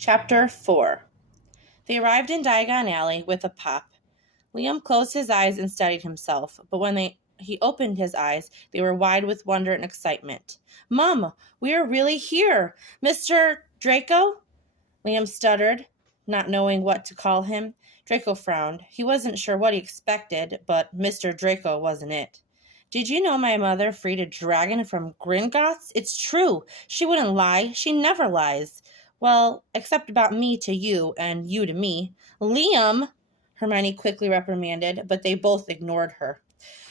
Chapter 4. They arrived in Diagon Alley with a pop. Liam closed his eyes and steadied himself, but when he opened his eyes, they were wide with wonder and excitement. "Mum, we are really here! Mr. Draco?" Liam stuttered, not knowing what to call him. Draco frowned. He wasn't sure what he expected, but Mr. Draco wasn't it. "Did you know my mother freed a dragon from Gringotts? It's true. She wouldn't lie. She never lies. Well, except about me to you, and you to me." "Liam!" Hermione quickly reprimanded, but they both ignored her.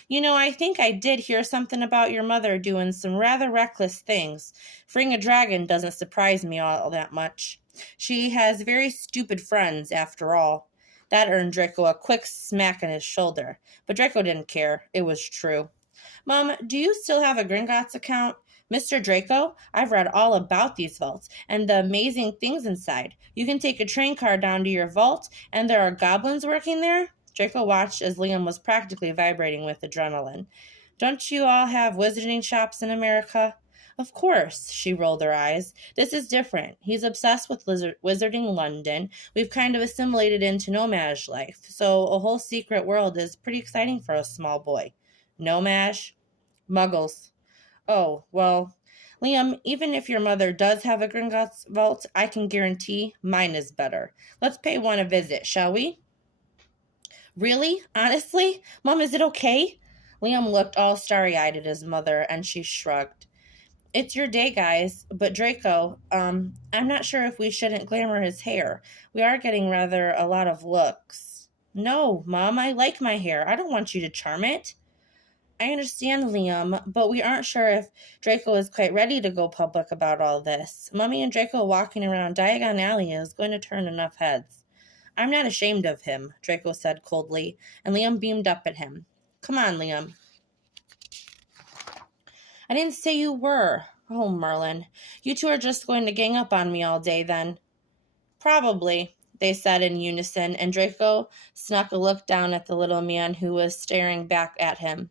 "You know, I think I did hear something about your mother doing some rather reckless things. Freeing a dragon doesn't surprise me all that much. She has very stupid friends, after all." That earned Draco a quick smack on his shoulder, but Draco didn't care. It was true. "Mom, do you still have a Gringotts account?" "Mr. Draco, I've read all about these vaults and the amazing things inside. You can take a train car down to your vault, and there are goblins working there." Draco watched as Liam was practically vibrating with adrenaline. "Don't you all have wizarding shops in America?" "Of course," she rolled her eyes. "This is different. He's obsessed with wizarding London. We've kind of assimilated into nomad life, so a whole secret world is pretty exciting for a small boy." "Nomad? Muggles." "Oh, well, Liam, even if your mother does have a Gringotts vault, I can guarantee mine is better. Let's pay one a visit, shall we?" "Really? Honestly? Mom, is it okay?" Liam looked all starry-eyed at his mother, and she shrugged. "It's your day, guys, but Draco, I'm not sure if we shouldn't glamour his hair. We are getting rather a lot of looks." "No, Mom, I like my hair. I don't want you to charm it." "I understand, Liam, but we aren't sure if Draco is quite ready to go public about all this. Mummy and Draco walking around Diagon Alley is going to turn enough heads." "I'm not ashamed of him," Draco said coldly, and Liam beamed up at him. "Come on, Liam." "I didn't say you were." "Oh, Merlin. You two are just going to gang up on me all day, then." "Probably," they said in unison, and Draco snuck a look down at the little man who was staring back at him,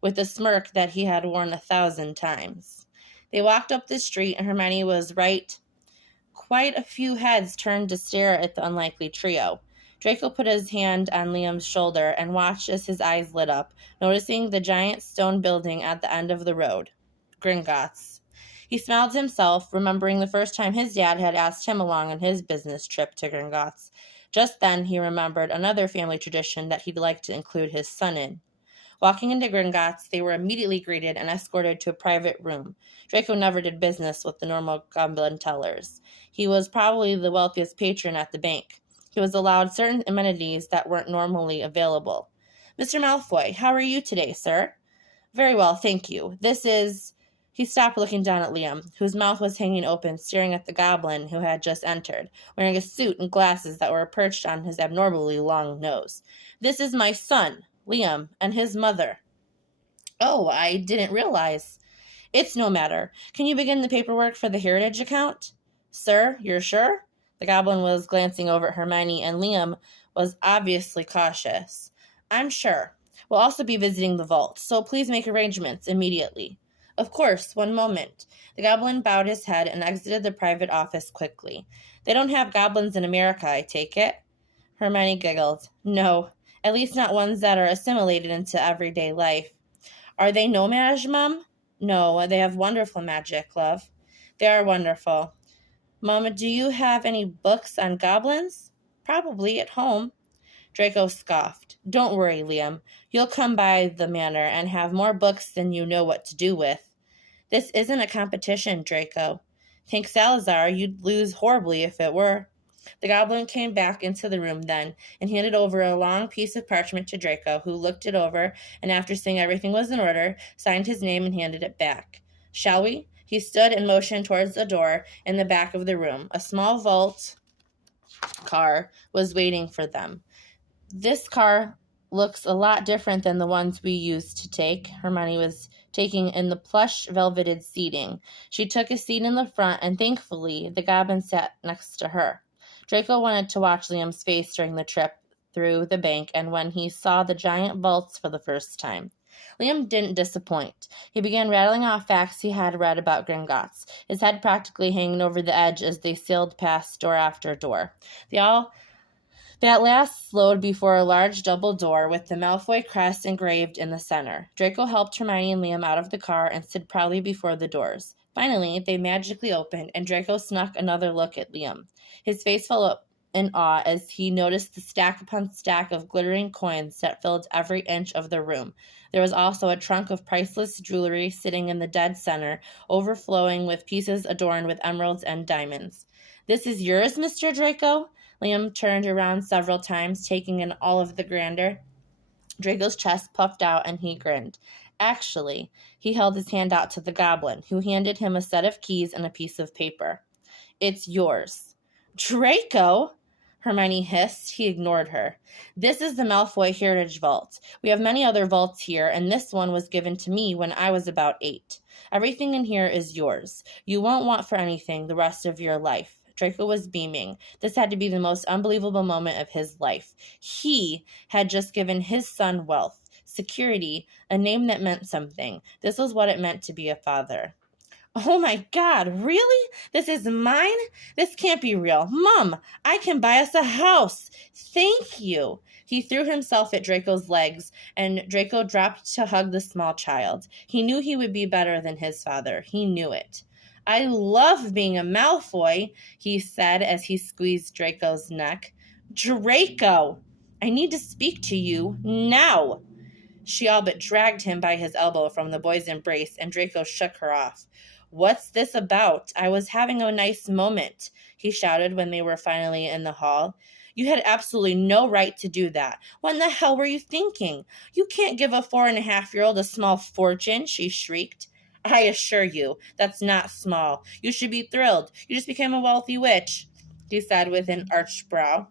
with a smirk that he had worn 1,000 times. They walked up the street, and Hermione was right. Quite a few heads turned to stare at the unlikely trio. Draco put his hand on Liam's shoulder and watched as his eyes lit up, noticing the giant stone building at the end of the road. Gringotts. He smiled to himself, remembering the first time his dad had asked him along on his business trip to Gringotts. Just then he remembered another family tradition that he'd like to include his son in. Walking into Gringotts, they were immediately greeted and escorted to a private room. Draco never did business with the normal goblin tellers. He was probably the wealthiest patron at the bank. He was allowed certain amenities that weren't normally available. "Mr. Malfoy, how are you today, sir?" "Very well, thank you. This is—" He stopped, looking down at Liam, whose mouth was hanging open, staring at the goblin who had just entered, wearing a suit and glasses that were perched on his abnormally long nose. "This is my son, Liam, and his mother." "Oh, I didn't realize." "It's no matter. Can you begin the paperwork for the heritage account?" "Sir, you're sure?" The goblin was glancing over at Hermione, and Liam was obviously cautious. "I'm sure. We'll also be visiting the vault, so please make arrangements immediately." "Of course, one moment." The goblin bowed his head and exited the private office quickly. "They don't have goblins in America, I take it?" Hermione giggled. "No, at least not ones that are assimilated into everyday life." "Are they nomads, Mum?" "No, they have wonderful magic, love." "They are wonderful. Mama, do you have any books on goblins?" "Probably at home." Draco scoffed. "Don't worry, Liam. You'll come by the manor and have more books than you know what to do with." "This isn't a competition, Draco." "Thank Salazar, you'd lose horribly if it were." The goblin came back into the room then and handed over a long piece of parchment to Draco, who looked it over and, after seeing everything was in order, signed his name and handed it back. "Shall we?" He stood and motioned towards a door in the back of the room. A small vault car was waiting for them. "This car looks a lot different than the ones we used to take." Hermione was taking in the plush velveted seating. She took a seat in the front, and thankfully the goblin sat next to her. Draco wanted to watch Liam's face during the trip through the bank and when he saw the giant vaults for the first time. Liam didn't disappoint. He began rattling off facts he had read about Gringotts, his head practically hanging over the edge as they sailed past door after door. They at last slowed before a large double door with the Malfoy crest engraved in the center. Draco helped Hermione and Liam out of the car and stood proudly before the doors. Finally, they magically opened, and Draco snuck another look at Liam. His face fell up in awe as he noticed the stack upon stack of glittering coins that filled every inch of the room. There was also a trunk of priceless jewelry sitting in the dead center, overflowing with pieces adorned with emeralds and diamonds. "This is yours, Mr. Draco?" Liam turned around several times, taking in all of the grandeur. Draco's chest puffed out and he grinned. Actually, he held his hand out to the goblin, who handed him a set of keys and a piece of paper. "It's yours." "Draco?" Hermione hissed. He ignored her. "This is the Malfoy Heritage Vault. We have many other vaults here, and this one was given to me when I was about 8. Everything in here is yours. You won't want for anything the rest of your life." Draco was beaming. This had to be the most unbelievable moment of his life. He had just given his son wealth, security, a name that meant something. This was what it meant to be a father. "Oh my God, really? This is mine? This can't be real. Mom, I can buy us a house. Thank you." He threw himself at Draco's legs, and Draco dropped to hug the small child. He knew he would be better than his father. He knew it. "I love being a Malfoy," he said as he squeezed Draco's neck. "Draco, I need to speak to you now." She all but dragged him by his elbow from the boy's embrace, and Draco shook her off. "What's this about? I was having a nice moment," he shouted when they were finally in the hall. "You had absolutely no right to do that. What in the hell were you thinking? You can't give a 4.5-year-old a small fortune," she shrieked. "I assure you, that's not small. You should be thrilled. You just became a wealthy witch," he said with an arched brow.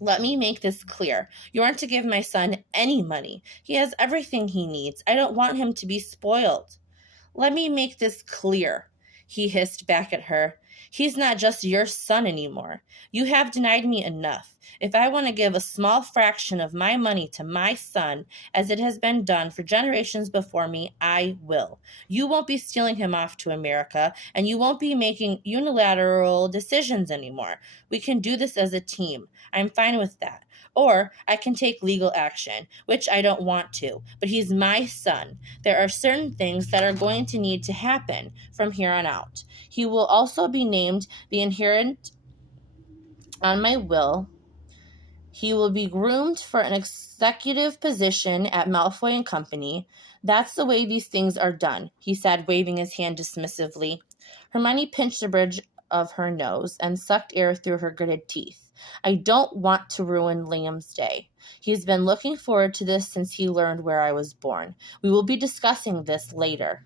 "Let me make this clear. You aren't to give my son any money. He has everything he needs. I don't want him to be spoiled." "Let me make this clear," he hissed back at her. "He's not just your son anymore. You have denied me enough. If I want to give a small fraction of my money to my son, as it has been done for generations before me, I will. You won't be stealing him off to America, and you won't be making unilateral decisions anymore. We can do this as a team. I'm fine with that. Or I can take legal action, which I don't want to, but he's my son. There are certain things that are going to need to happen from here on out. He will also be named the inherent on my will. He will be groomed for an executive position at Malfoy and Company. That's the way these things are done," he said, waving his hand dismissively. Hermione pinched the bridge of her nose and sucked air through her gritted teeth. "I don't want to ruin Liam's day. He's been looking forward to this since he learned where I was born. We will be discussing this later."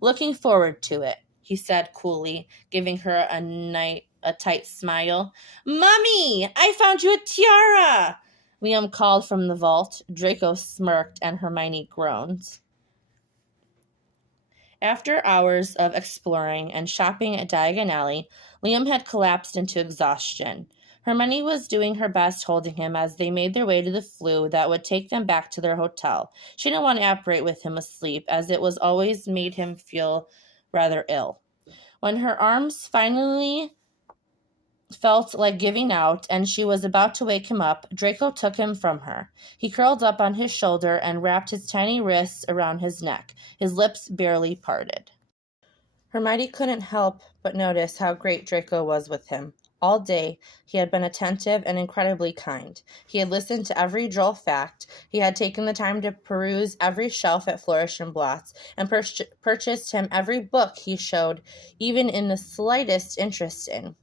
"Looking forward to it," he said coolly, giving her a tight smile. "Mommy, I found you a tiara!" Liam called from the vault. Draco smirked and Hermione groaned. After hours of exploring and shopping at Diagon Alley, Liam had collapsed into exhaustion. Hermione was doing her best holding him as they made their way to the flue that would take them back to their hotel. She didn't want to apparate with him asleep, as it was always made him feel rather ill. When her arms finally felt like giving out and she was about to wake him up, Draco took him from her. He curled up on his shoulder and wrapped his tiny wrists around his neck. His lips barely parted. Hermione couldn't help but notice how great Draco was with him. All day, he had been attentive and incredibly kind. He had listened to every droll fact. He had taken the time to peruse every shelf at Flourish and Blotts and purchased him every book he showed even in the slightest interest in.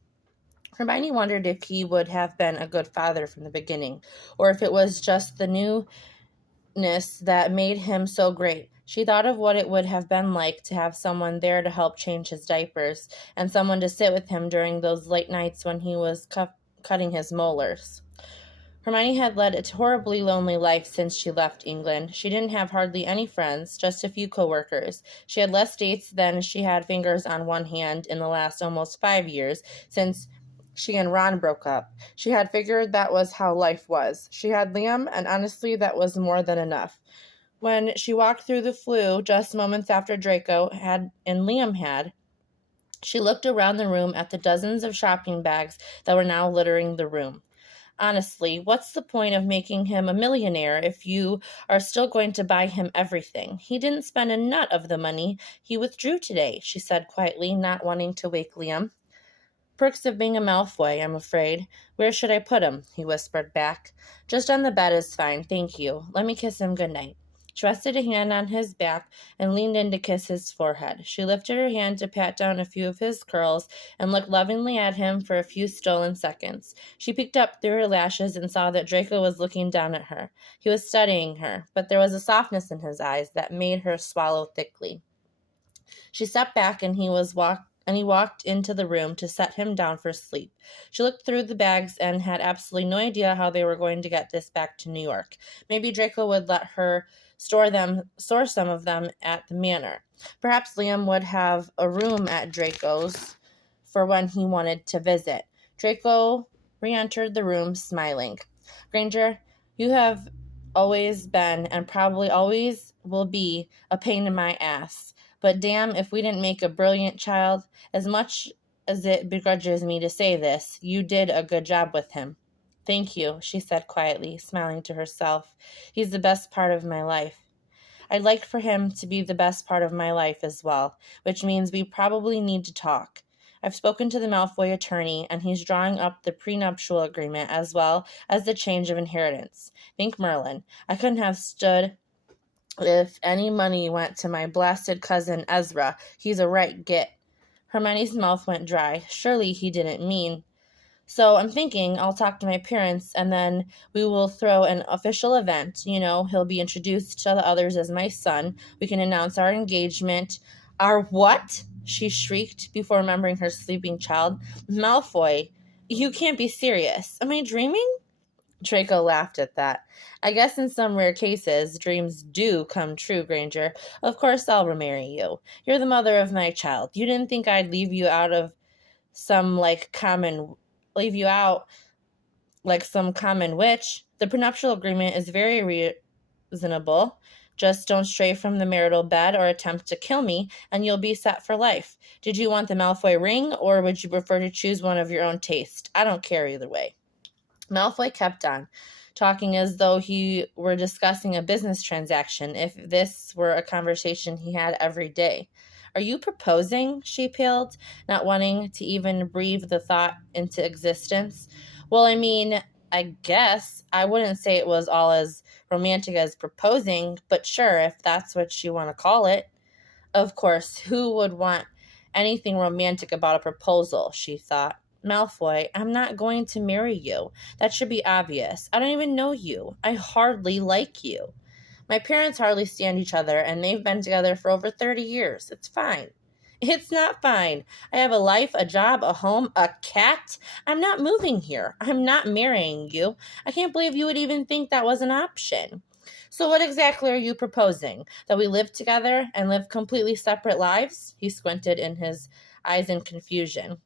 Hermione wondered if he would have been a good father from the beginning, or if it was just the newness that made him so great. She thought of what it would have been like to have someone there to help change his diapers, and someone to sit with him during those late nights when he was cutting his molars. Hermione had led a horribly lonely life since she left England. She didn't have hardly any friends, just a few co-workers. She had less dates than she had fingers on one hand in the last almost 5 years since she and Ron broke up. She had figured that was how life was. She had Liam, and honestly, that was more than enough. When she walked through the flue just moments after Draco had and Liam had, she looked around the room at the dozens of shopping bags that were now littering the room. Honestly, what's the point of making him a millionaire if you are still going to buy him everything? He didn't spend a nut of the money he withdrew today, she said quietly, not wanting to wake Liam. Perks of being a Malfoy, I'm afraid. Where should I put him? He whispered back. Just on the bed is fine, thank you. Let me kiss him good night. She rested a hand on his back and leaned in to kiss his forehead. She lifted her hand to pat down a few of his curls and looked lovingly at him for a few stolen seconds. She peeked up through her lashes and saw that Draco was looking down at her. He was studying her, but there was a softness in his eyes that made her swallow thickly. She stepped back and he walked into the room to set him down for sleep. She looked through the bags and had absolutely no idea how they were going to get this back to New York. Maybe Draco would let her store some of them at the manor. Perhaps Liam would have a room at Draco's for when he wanted to visit. Draco re-entered the room smiling. Granger, you have always been and probably always will be a pain in my ass. But damn if we didn't make a brilliant child. As much as it begrudges me to say this, you did a good job with him. Thank you, she said quietly, smiling to herself. He's the best part of my life. I'd like for him to be the best part of my life as well, which means we probably need to talk. I've spoken to the Malfoy attorney, and he's drawing up the prenuptial agreement as well as the change of inheritance. Think Merlin. I couldn't have stood if any money went to my blasted cousin Ezra. He's a right git. Hermione's mouth went dry. Surely he didn't mean. So I'm thinking I'll talk to my parents and then we will throw an official event. You know, he'll be introduced to the others as my son. We can announce our engagement. Our what? She shrieked before remembering her sleeping child. Malfoy, you can't be serious. Am I dreaming? Draco laughed at that. I guess in some rare cases, dreams do come true, Granger. Of course I'll remarry you. You're the mother of my child. You didn't think I'd leave you out some common witch. The prenuptial agreement is very reasonable. Just don't stray from the marital bed or attempt to kill me, and you'll be set for life. Did you want the Malfoy ring, or would you prefer to choose one of your own taste? I don't care either way. Malfoy kept on, talking as though he were discussing a business transaction, if this were a conversation he had every day. Are you proposing? She paled, not wanting to even breathe the thought into existence. Well, I mean, I guess I wouldn't say it was all as romantic as proposing, but sure, if that's what you want to call it. Of course, who would want anything romantic about a proposal, she thought. Malfoy, I'm not going to marry you. That should be obvious. I don't even know you. I hardly like you. My parents hardly stand each other, and they've been together for over 30 years. It's fine. It's not fine. I have a life, a job, a home, a cat. I'm not moving here. I'm not marrying you. I can't believe you would even think that was an option. So what exactly are you proposing? That we live together and live completely separate lives? He squinted in his eyes in confusion.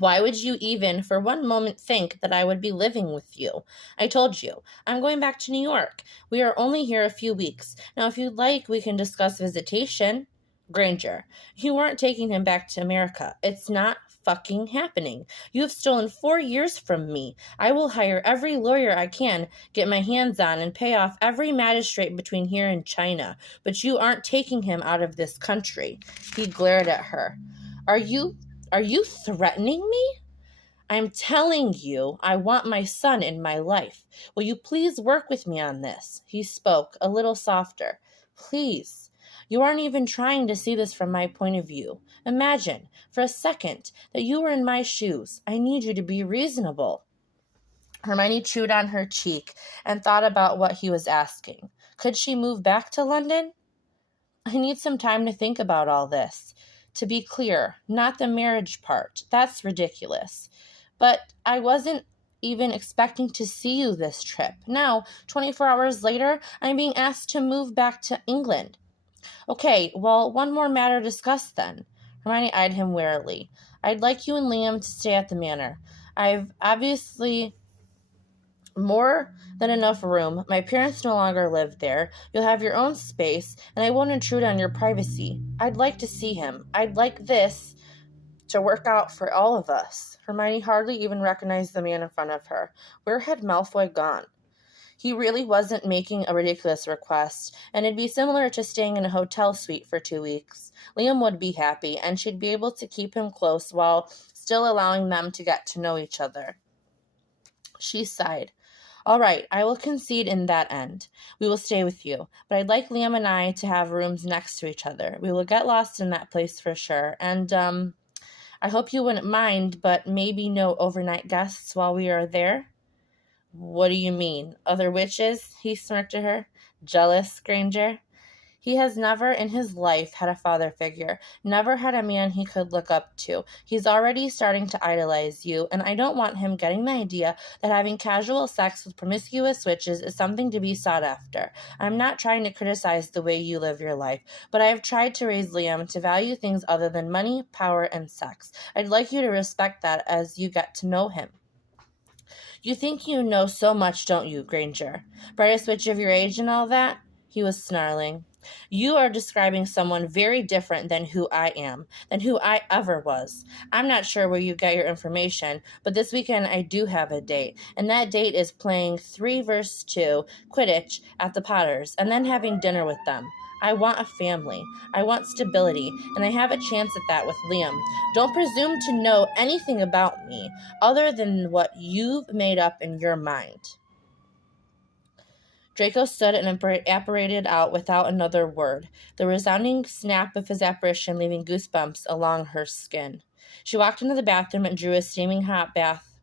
Why would you even for one moment think that I would be living with you? I told you, I'm going back to New York. We are only here a few weeks. Now, if you'd like, we can discuss visitation. Granger, you weren't taking him back to America. It's not fucking happening. You have stolen 4 years from me. I will hire every lawyer I can get my hands on and pay off every magistrate between here and China. But you aren't taking him out of this country. He glared at her. Are you threatening me? I'm telling you, I want my son in my life. Will you please work with me on this? He spoke, a little softer. Please. You aren't even trying to see this from my point of view. Imagine, for a second, that you were in my shoes. I need you to be reasonable. Hermione chewed on her cheek and thought about what he was asking. Could she move back to London? I need some time to think about all this. To be clear, not the marriage part. That's ridiculous. But I wasn't even expecting to see you this trip. Now, 24 hours later, I'm being asked to move back to England. Okay, well, one more matter discussed then. Hermione eyed him warily. I'd like you and Liam to stay at the manor. I've obviously More than enough room. My parents no longer live there. You'll have your own space, and I won't intrude on your privacy. I'd like to see him. I'd like this to work out for all of us." Hermione hardly even recognized the man in front of her. Where had Malfoy gone? He really wasn't making a ridiculous request, and it'd be similar to staying in a hotel suite for 2 weeks. Liam would be happy, and she'd be able to keep him close while still allowing them to get to know each other. She sighed. "All right, I will concede in that end. We will stay with you, but I'd like Liam and I to have rooms next to each other. We will get lost in that place for sure, and, I hope you wouldn't mind, but maybe no overnight guests while we are there." "What do you mean? Other witches?" He smirked at her. "Jealous, Granger?" He has never in his life had a father figure, never had a man he could look up to. He's already starting to idolize you, and I don't want him getting the idea that having casual sex with promiscuous witches is something to be sought after. I'm not trying to criticize the way you live your life, but I have tried to raise Liam to value things other than money, power, and sex. I'd like you to respect that as you get to know him. "You think you know so much, don't you, Granger? Brightest witch of your age and all that?" He was snarling. "You are describing someone very different than who I am, than who I ever was. I'm not sure where you get your information, but this weekend I do have a date, and that date is playing 3 vs. 2 Quidditch at the Potters, and then having dinner with them. I want a family. I want stability, and I have a chance at that with Liam. Don't presume to know anything about me other than what you've made up in your mind." Draco stood and apparated out without another word, the resounding snap of his apparition leaving goosebumps along her skin. She walked into the bathroom and drew a steaming hot bath.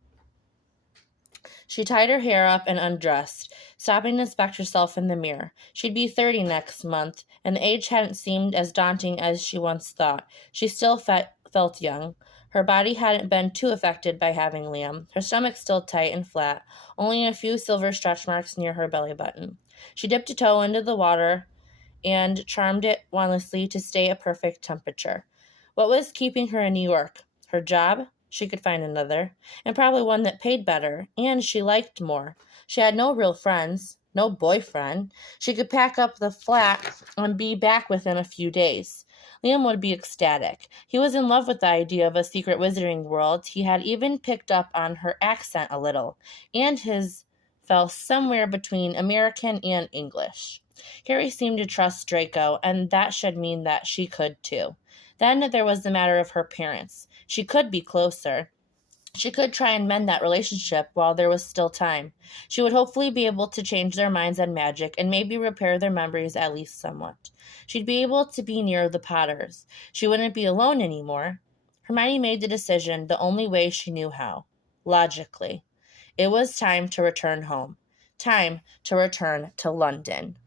She tied her hair up and undressed, stopping to inspect herself in the mirror. She'd be 30 next month, and the age hadn't seemed as daunting as she once thought. She still felt young. Her body hadn't been too affected by having Liam, her stomach still tight and flat, only a few silver stretch marks near her belly button. She dipped a toe into the water and charmed it wondrously to stay a perfect temperature. What was keeping her in New York? Her job? She could find another, and probably one that paid better, and she liked more. She had no real friends, no boyfriend. She could pack up the flat and be back within a few days. Liam would be ecstatic. He was in love with the idea of a secret wizarding world. He had even picked up on her accent a little, and his fell somewhere between American and English. Harry seemed to trust Draco, and that should mean that she could too. Then there was the matter of her parents. She could be closer. She could try and mend that relationship while there was still time. She would hopefully be able to change their minds on magic and maybe repair their memories at least somewhat. She'd be able to be near the Potters. She wouldn't be alone anymore. Hermione made the decision the only way she knew how. Logically. It was time to return home. Time to return to London.